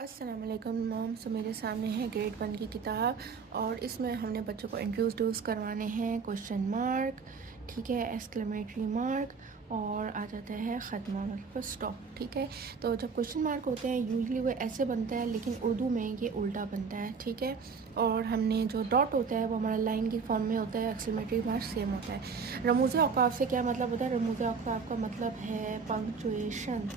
अस्सलाम वालेकुम मॉम। सो मेरे सामने है ग्रेड 1 की किताब और इसमें हमने बच्चों को इंट्रोड्यूस करवाने हैं क्वेश्चन मार्क, ठीक है, एक्सक्लेमेटरी मार्क और आ जाता है ख़त्मा मतलब स्टॉप। ठीक है, तो जब क्वेश्चन मार्क होते हैं यूजली वो ऐसे बनता है, लेकिन उर्दू में ये उल्टा बनता है। ठीक है, और हमने जो डॉट होता है वो हमारा लाइन की फॉर्म में होता है, एक्सक्लेमेटरी मार्क सेम होता है। रमूज़ औक़ाफ़ से क्या मतलब होता है? रमूज़ औक़ाफ़ का मतलब है पंक्चुएशन।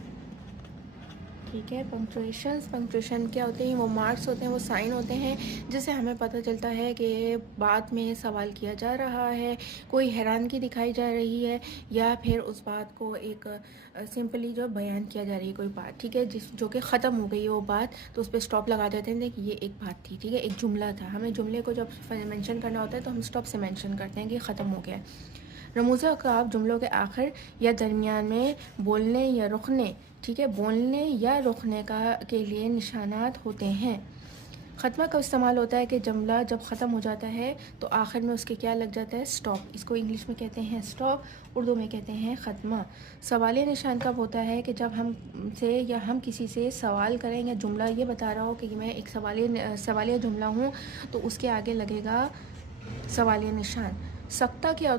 ठीक है, पंक्चुएशन क्या होते हैं? वो मार्क्स होते हैं, वो साइन होते हैं जिससे हमें पता चलता है कि बात में सवाल किया जा रहा है, कोई हैरानगी दिखाई जा रही है, या फिर उस बात को एक सिंपली जो बयान किया जा रही है कोई बात। ठीक है, जिस जो कि ख़त्म हो गई है वो बात, तो उस पर स्टॉप लगा देते हैं कि ये एक बात थी। ठीक है, एक जुमला था, हमें जुमले को जब मेंशन करना होता है तो हम स्टॉप से मेंशन करते हैं कि ख़त्म हो गया है। रमूज़ औक़ाफ़ जुमलों के आखिर या दरमियान में बोलने या रुकने, ठीक है, बोलने या रुकने के लिए निशानात होते हैं। ख़त्मा का इस्तेमाल होता है कि जुमला जब ख़त्म हो जाता है तो आखिर में उसके क्या लग जाता है? स्टॉप। इसको इंग्लिश में कहते हैं स्टॉप, उर्दू में कहते हैं ख़त्मा। सवालिया निशान कब होता है? कि जब हम किसी से सवाल करें या जुमला ये बता रहा हो कि मैं एक सवालिया जुमला हूँ, तो उसके आगे लगेगा सवालिया निशान। सकता क्या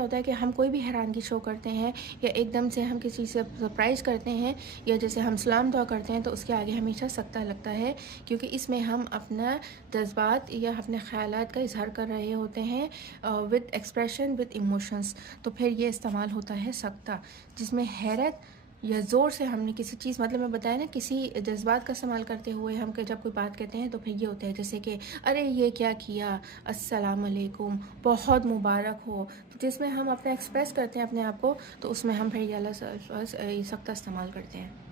होता है कि हम कोई भी हैरानगी शो करते हैं या एकदम से हम किसी से सरप्राइज़ करते हैं, या जैसे हम सलाम दुआ करते हैं तो उसके आगे हमेशा सकता लगता है, क्योंकि इसमें हम अपना जज्बात या अपने ख़यालात का इजहार कर रहे होते हैं विद एक्सप्रेशन विद इमोशंस। तो फिर ये इस्तेमाल होता है सकता, जिसमें हैरत या ज़ोर से हमने किसी चीज़, मतलब मैं बताया ना, किसी जज्बात का इस्तेमाल करते हुए हम जब कोई बात कहते हैं तो फिर ये होता है जैसे कि अरे ये क्या किया, अस्सलाम वालेकुम, बहुत मुबारक हो। तो जिसमें हम अपना एक्सप्रेस करते हैं अपने आप को, तो उसमें हम फिर ये वाला सख्ता इस्तेमाल करते हैं।